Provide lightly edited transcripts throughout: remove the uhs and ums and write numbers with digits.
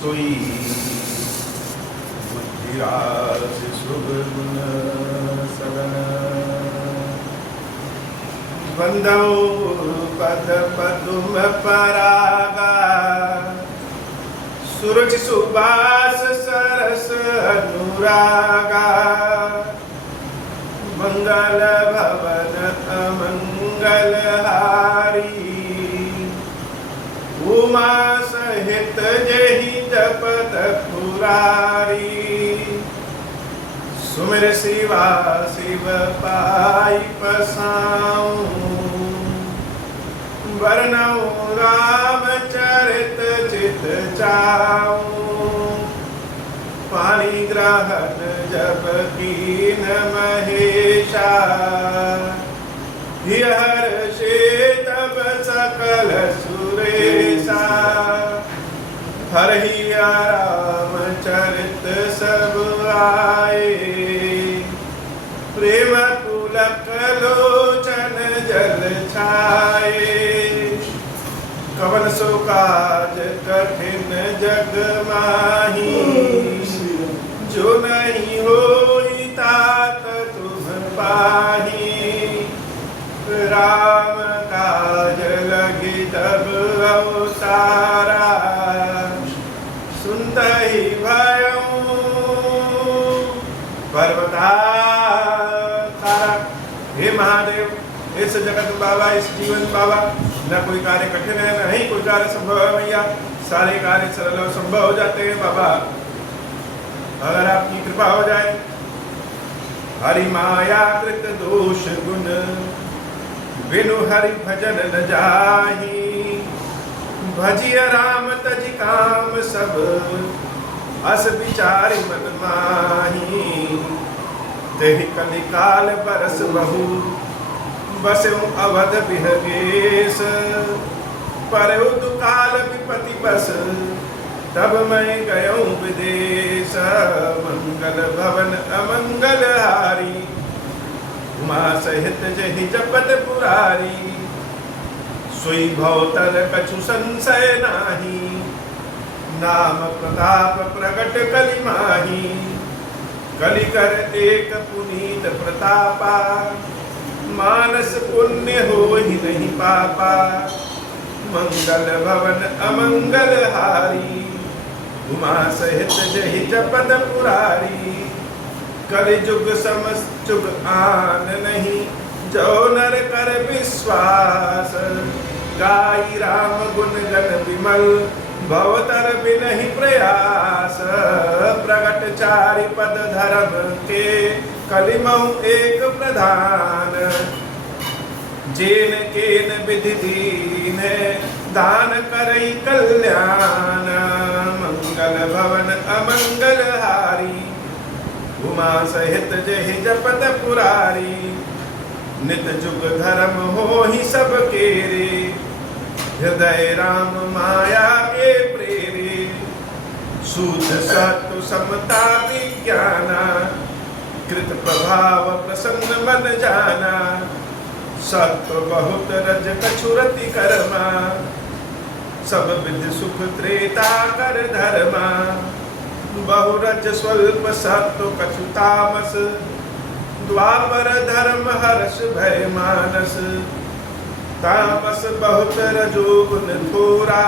सोई बुद्धिराज सुगुण सदन बंदौ पद पदुम परागा सूरज सुबास सरस अनुरागा मंगल भवन अमंगल हारी उमा सहित जहि जपत पुरारी सुमिर शिवा शिव पाई पसाऊं वर्णऊ राम चरित चित चाऊं पानी ग्रहण जब कीन महेशा हर्षे तब सकल सुरेशा हरहि राम चरित सब आए प्रेम पुलक लोचन जल छाए कवन सो काज कठिन जग माही जो नहीं होई तात तुम पाही राम काज लगी तब अवतारा सुनतहि भयऊ पर्वतारा। हे महादेव, इस जगत बाबा, इस जीवन बाबा, न कोई कार्य कठिन है, न ही कोई कार्य संभव है भैया। सारे कार्य सरल और संभव हो जाते हैं बाबा, अगर आपकी कृपा हो जाए। हरि माया कृत दोष गुण बिनु हरि भजन न जाही भजिय राम तजि काम सब अस विचारि मन माही तेहि कलिकाल बरस बहु बसऊं अवध बिहगेश परउ दुकाल विपति बस तब मैं गयऊं विदेश मंगल भवन अमंगल हारी उमा सहित जहि जपत पुरारी सोई भवतर कछु संशय नाही नाम प्रताप प्रगट कलि माही कलि कर एक पुनीत प्रतापा मानस पुण्य होहि नहीं पापा मंगल भवन अमंगल हारी उमा सहित जहि जपत पुरारी कलि जुग समस्त जुग आन नहीं जो नर कर विश्वास गाई राम गुण गण विमल भवतर बिनहि प्रयास प्रगट चारि पद धर्म के कलिमऊ एक प्रधान जेन केन विधि दीन दान करई कल्याण मंगल भवन अमंगल हारी उमा सहित जहि जपत पुरारी नित जुग धर्म हो ही सब केरे हृदय राम माया के प्रेरे शुद्ध सत्व समता विज्ञाना कृत प्रभाव प्रसन्न मन जाना सत्व बहुत रज कछुरति कर्मा सब विध सुख त्रेता कर धर्मा बहुरज स्वल्प सत्व कछु तामस द्वापर धर्म हर्ष भय मानस तामस बहुत रजोगुण थोरा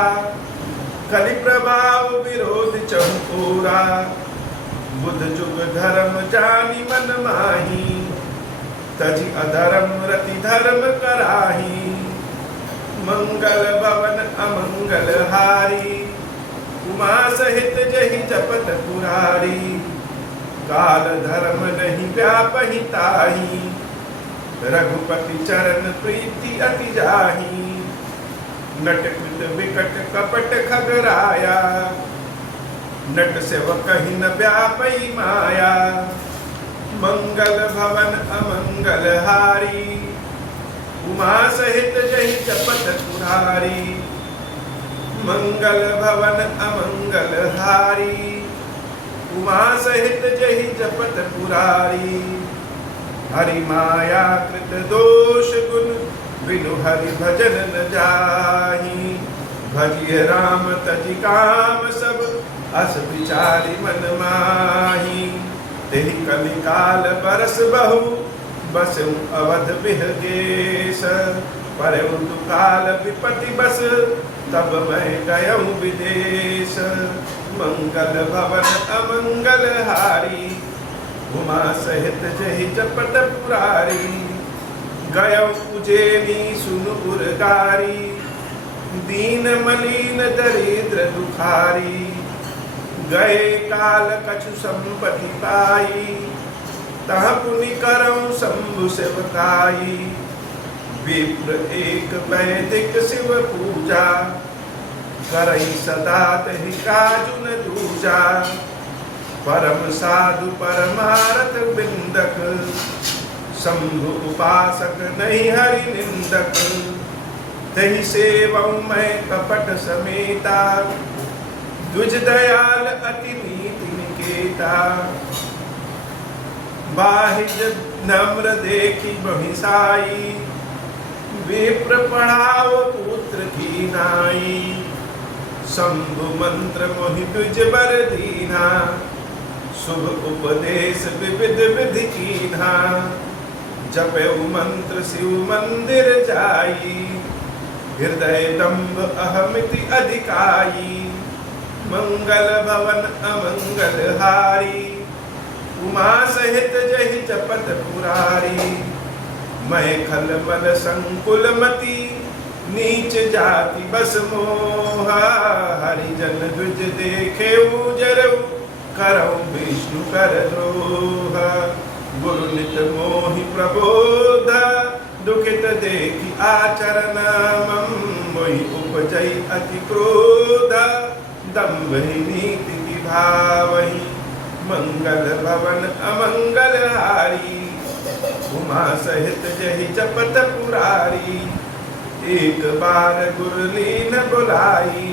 कलि प्रभाव विरोध चहुरा बुध जुग धर्म जानी मन माही तजि अधर्म रति धर्म कराही मंगल भवन अमंगल हारी उमा सहित जहि जपत पुरारी काल धर्म नहीं व्यापहि ताही रघुपति चरण प्रीति अति जाही नटकृत विकट कपट खगराया नट सेवक ही न व्यापई माया मंगल भवन अमंगल हारी उमा सहित जहि जपत पुरारी मंगल भवन अमंगल हारी उमा सहित जहि जपत पुरारी हरि माया कृत दोष गुण बिनु हरि भजन न जाहि भजिय राम तजि काम सब अस विचारी मन माही। तेहि कलिकाल बरस बहु बसु अवध बिहगेश। परउ दुकाल विपति बस तब मैं गयऊ विदेश। मंगल भवन अमंगल हारी उमा सहित जहि जपत पुरारी। गयऊ उज्जैनी सुनु उरगारी दीन मलिन दरिद्र दुखारी। गए काल कछु संपत्ति पाई तह पुनि करऊं शंभु सेवकाई। विप्र एक वैदिक शिव पूजा करई सदा तहि काजु न दूजा। परम साधु परमारथ बिंदक शंभु उपासक नहीं हरि निंदक। तहि सेवऊ मैं कपट समेता द्विज दयाल अति नीति निकेता। बाहिज नम्र देखी बहिसाई विप्र पढ़ाओ पुत्र की नाई। शंभु मंत्र मोहि द्विज बर दीना शुभ उपदेश विविध विधि कीन्हा। जपऊ मंत्र शिव मंदिर जाई हृदय दम्भ अहमिति अधिकाई। मंगल भवन अमंगल हारी उमा सहित जहि जपत पुरारी। मैं खल मल संकुल मति नीच जाति बस मोहा। हरिजन द्विज देखे उजरऊ करऊ विष्णु कर द्रोहा। गुरु नित मोहि प्रबोध दुखित देखी आचरण मम। मोहि उपजई अति क्रोध दम्भ नीति की भावही। मंगल भवन अमंगल हारी उमा सहित जहि जपत पुरारी। एक बार गुरुलीन बुलाई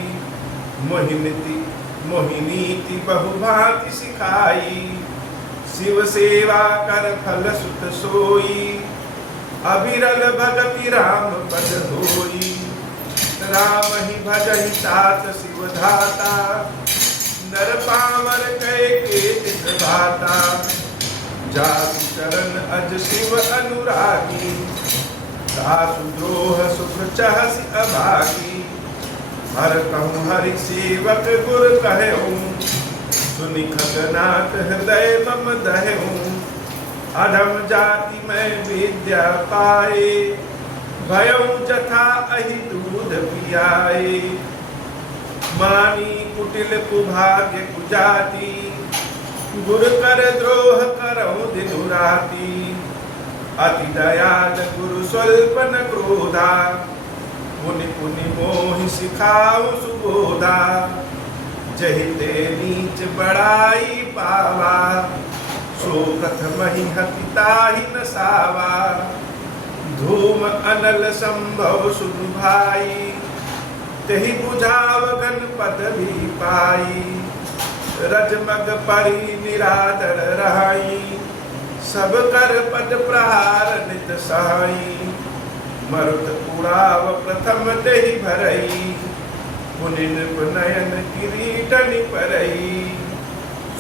मोहिनीति बहुभांति सिखाई। शिव सेवा कर फल सुत सोई अविरल भगति राम पद होई। राम ही भजहि तात शिव धाता नर पामर कह के भाता। जाति चरण अज शिव अनुरागी दासु द्रोह सुख चहसि अभागी। हर कहूँ हरि सेवक गुर कहूँ सुनि खगनाथ हृदय मम दहूँ। अधम जाति में विद्या पाए भयऊ जथा अहि दूध पियाए। मानी कुटिल कुभाग्य कुजाति गुर कर द्रोह करऊं दिनु राति। अति दयाल गुरु स्वल्प न क्रोधा पुनि पुनि मोहि सिखाऊं सुबोधा। जहि ते नीच बड़ाई पावा सो प्रथम ही हति ताहि न सावा। धूम अनल संभव सुनु भाई तेहि बुझाव घन पद भी पाई। रजमग परी निरादर रहाई सब कर पद प्रहार नित सहाई। मरुत उड़ाव प्रथम तेहि भरई पुनि नृप नयन किरीट निपरई।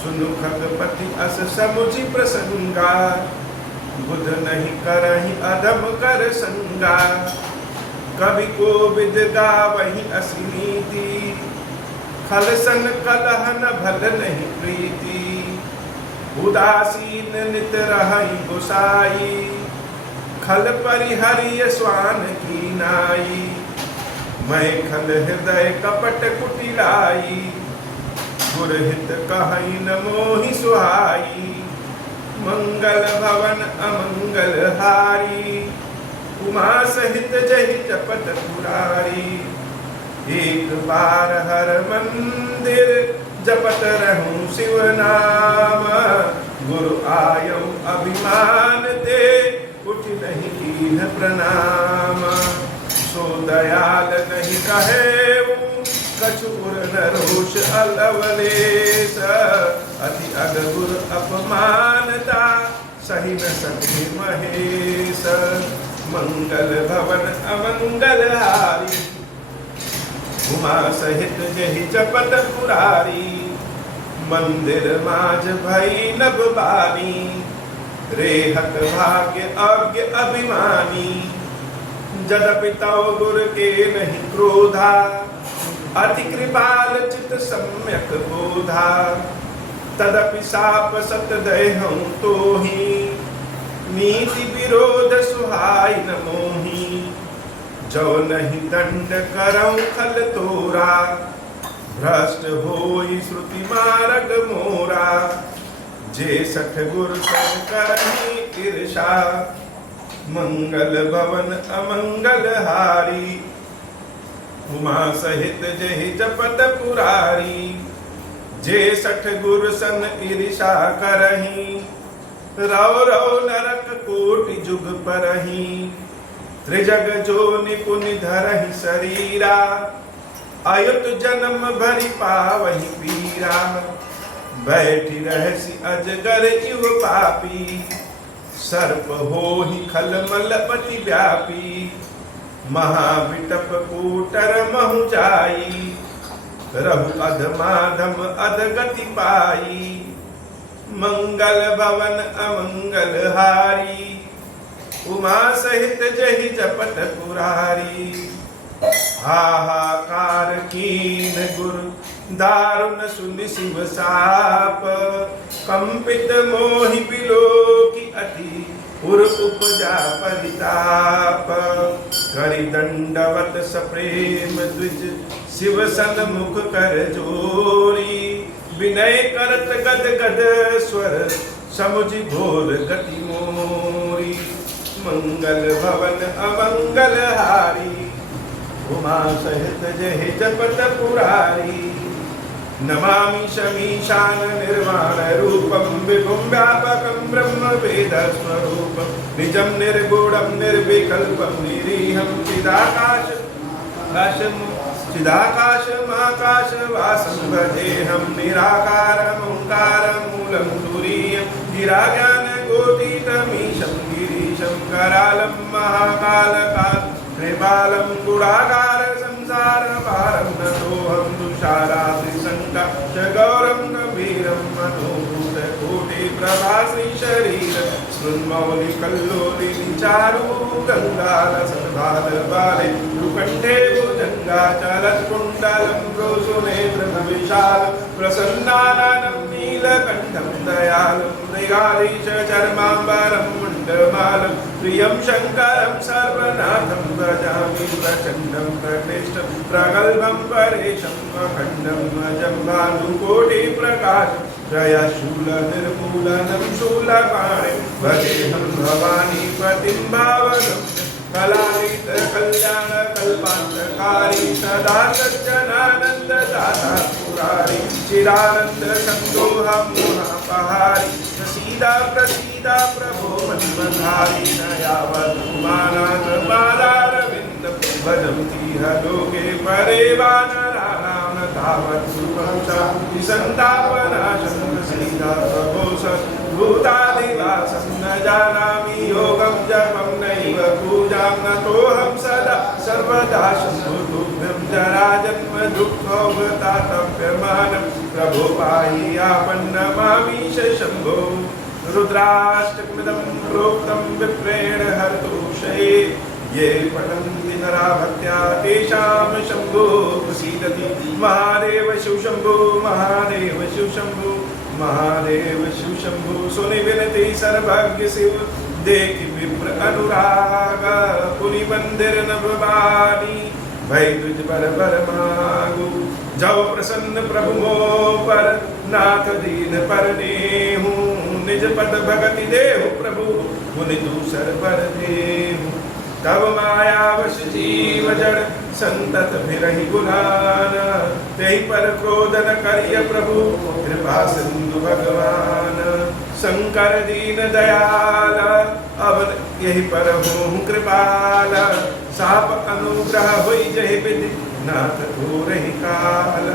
सुनु खगपति अस समुझि प्रसंगा बुध नहीं करहि अधम कर संगा। कवि को विद गावहि असी नीति खल सन कलह न भल नहीं प्रीति। उदासीन नित रहई गुसाई खल परिहरिय स्वान की नाई। मैं खल हृदय कपट कुटिलाई गुरहित कहई न मोहि सुहाई। मंगल भवन अमंगल हारी उमा सहित जहि जपत पुरारी। एक बार हर मंदिर जपत रहूं शिव नाम। गुरु आयौ अभिमान ते उठ नहीं कीन प्रणाम। सो दयाल नहीं कहे कछुर न रोष अलवलेश। अति अगुर अपमानता सही न सके महेश। मंगल भवन अमंगल हारी उमा सहित जहि जपत पुरारी। मंदिर माज भई नभ बानी, रेहत भाग्य अज्ञ अभिमानी। जदपि तव गुर के नहीं क्रोधा, अति कृपाल चित सम्यक बोधा। तदपि साप सत दयहं तोहि, नीति विरोध सुहाई न मोहि। जो नहीं दंड करऊं खल तोरा, भ्रष्ट होई श्रुति मार्ग मोरा। जे सठ गुर सन करहि ईर्षा, मंगल भवन अमंगल हारी। उमा सहित जहि जपत पुरारी, जे सठ गुर सन ईर्षा करहि। रव रव नरक कोटि जुग परहि, त्रिजग जो निपुण धरहि शरीरा। अयुत जन्म भरि पावहि पीरा, बैठी रहसि अजगर इव पापी। सर्प होहि खलमल पति व्यापी, महाविटप कूटर महु जाई। रहु अधमाधम अधगति पाई, मंगल भवन अमंगल हारी। उमा सहित जहि जपत पुरारी, हाहाकार कीन गुर दारुण सुनि शिव साप। कंपित मोहि बिलोकि अति, उर उपजा परिताप। करि दंडवत सप्रेम द्विज, शिव सन्मुख कर जोरी। विनय करत गद गद स्वर, समुझि घोर गति मोरी। मंगल भवन अमंगल हारी, उमा सहित जहि जपत पुरारी। नमामि शमीशान निर्वाण रूपं, विभुं व्यापकं ब्रह्म वेद स्वरूपं। निजं निर्गुणं निर्विकल्पं निरीहं, चिदाकाशमाकाशवासं भजेऽहं। निराकारमोङ्कारमूलं तुरीयं, गिराज्ञानगोतीतमीशं गिरीशं। करालं महाकालकाल कृपालं, गुणागार संसार पारं। नतोऽहं तुषाराद्रिशङ्का च गौरं गम्भीरं। मनोभूत कोटि प्रभास्रि शरीर, स्मृन्मौलि कल्लोलिनि चारु। गङ्गालसद्भाल बाले भ्रुकण्ठे भुजङ्गाचलत्कुण्डलं। प्रोसुनेत्रं विशालं, प्रसन्नाननं नीलकण्ठं दयालं। मृगाधीश चर्माम्बरं मुण्डमालं, प्रियं शङ्करं सर्वनाथं भजामि। प्रचण्डं प्रकृष्टं प्रगल्भं परेशं, अखण्डं अजं भानुकोटिप्रकाशं। जयशूल निर्मूलनं शूलपाणिं, भजेऽहं भवानी पतिं भावगं। कलातीत कल्याण कल्पान्तकारी, सदा सज्जनानन्ददाता पुरारी। चिदानन्द सन्दोहं मोहापहारी, प्रसीदा प्रसीदा प्रभो मन्मधारी। न यावत् मानाथ पादारविन्दं, भजन्ति ह लोके परे वानराणां। न तावत् सुखं शान्ति सन्तापनाशं, प्रसीदा प्रभो भूतादिवासं। न जानामि योगं जपं नैव पूजां, नतोऽहं सदा सर्वदा शम्भुतुभ्यं। जराजन्म दुःखोपतातप्यमानं, प्रभो पाहि आपन्नमामीश शम्भो। रुद्राष्टकमिदं प्रोक्तं विप्रेण हर्तुषये, ये पठन्ति नरा भक्त्या तेषां शम्भो प्रसीदति। महादेव शिव शम्भो, महादेव शिव शम्भो, महादेव शिव शम्भो। सुनि विनति सर्वज्ञ शिव, देखि विप्र अनुराग। पुनि मंदिर नभ बानी, भय द्विज बर बर मागु। जब प्रसन्न प्रभु मोह पर, नाथ दीन पर नेहु। निज पद भगति देहु प्रभु, मुनि दूसर पर देहु। तब माया वश जीव जड़, संतत फिरहि गुणान। तेहि पर क्रोध न करिय प्रभु, कृपा सिंधु भगवान। शंकर दीन दयाल, अब यही पर हों कृपाल। साप अनुग्रह होई जहि विधि, नाथ रही काल।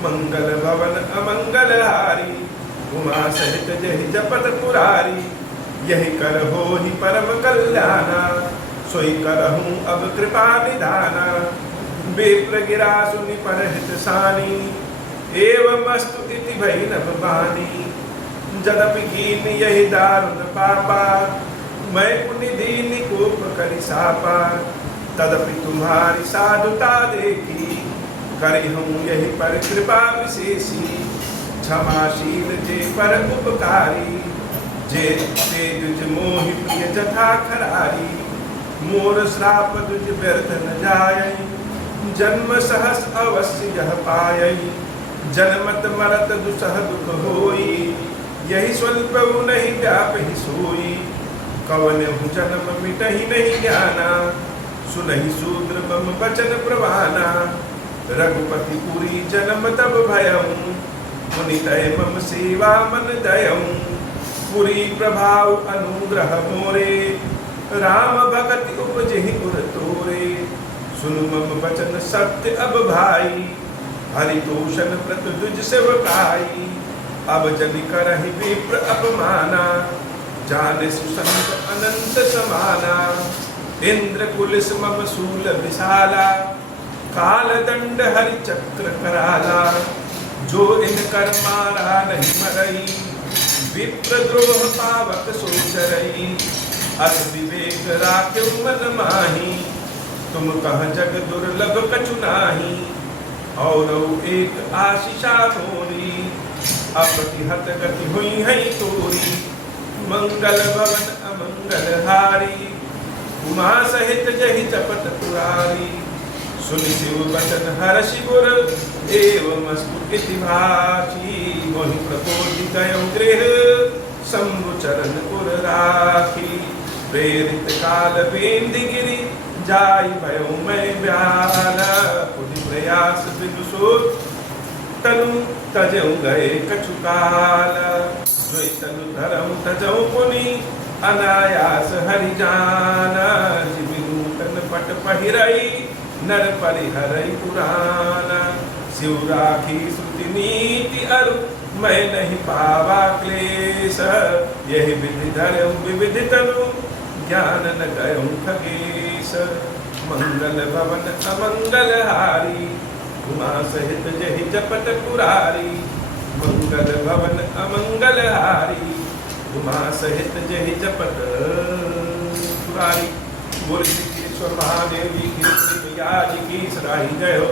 मंगल भवन अमंगल हारी, उमा सहित जहि जपत पुरारी। यही कर होहि परम कल्याणा, सोई करहूँ अब कृपा निधाना। विप्र गिरा सुनि परहित सानी, एवमस्तु इति भैरव वाणी जदपि कीन यही दारुण पापा मैं पुण्य दीन कोप करि सापा तदपि तुम्हारी साधुता देखी करी हूँ यही पर कृपा विशेषी क्षमाशील जे पर उपकारी जे दुज मोहि प्रिय जथा खरारी मोर श्राप दुज व्यर्थ न जाय जन्म सहस अवश्य यह पाय जन्मत मरत दुसह दुख होई यही स्वल्प नहीं व्याप ही सोई कवन हूँ जन्म मिटहि नहीं ज्ञाना सुनहि शूद्र मम वचन प्रवाना रघुपति पुरी जन्म तब भयऊँ मुनितय मम सेवा मन दयऊँ पुरी प्रभाव अनुग्रह मोरे राम भगति उपजहि उर तोरे सुनु मम वचन सत्य अब भाई हरितोषण प्रत दुज सेवकाई अब जन करहि विप्र अपमाना जाने सुसंत अनंत समाना इंद्र कुलिस मम शूल विशाला काल दंड हरि चक्र कराला जो इन कर मारा नहीं मरई विप्र द्रोह पावक सोचरई अस विवेक राख्यो मन माही तुम कह जग दुर्लभ कछु नाही और एक आशीषा मोरी अपतिहत गति हुई है तोरी मंगल भवन अमंगल हारी उमा सहित जहि चपत पुरारी सुन शिव वचन हर्षि गुर एवं स्तुति भाषी मोहि प्रबोधि गयो गृह शंभु चरण पुर राखी प्रेरित काल बेंदी गिरी जाय भयो मैं ब्याला पुनि प्रयास विदुषोत तनु तजऊ गए कछु काल जोई तनु धरऊ तजऊ पुनि अनायास हरि जाना जिबिनु तन पट पहिरई नर परिहरई पुराना शिव राखी श्रुति नीति अरु मैं नहीं पावा क्लेश यही विधि धरऊ विविधि तनु ज्ञान न गयऊ खगेश मंगल भवन अमंगल हारी उमा सहित जहि जपत पुरारी मंगल भवन अमंगल हारी उमा सहित जहि जपत पुरारी बोल श्री गिरीश्वर महादेव जी की सदाही जय हो।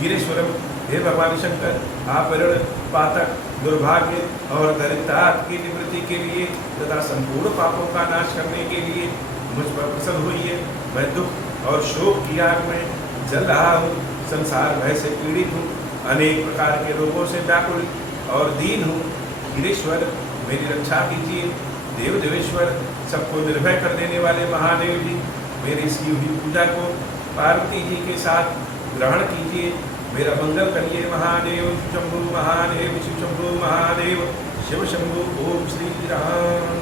गिरीश्वरम हे भगवान शंकर आप ऋण पातक दुर्भाग्य और दरिद्रता की निवृत्ति के लिए तथा संपूर्ण पापों का नाश करने के लिए मुझ पर प्रसन्न हुई है। मैं दुख और शोक की आग में जल रहा हूँ, संसार भय से पीड़ित हूँ, अनेक प्रकार के रोगों से व्याकुल और दीन हूँ। गिरीश्वर मेरी रक्षा कीजिए। देव देवेश्वर सबको निर्भय कर देने वाले महादेव जी मेरी इसकी हुई पूजा को पार्वती जी के साथ ग्रहण कीजिए। मेरा मंगल करिए महादेव शंभु महादेव शिव शंभु महादेव शिव शंभु ओम श्री राम।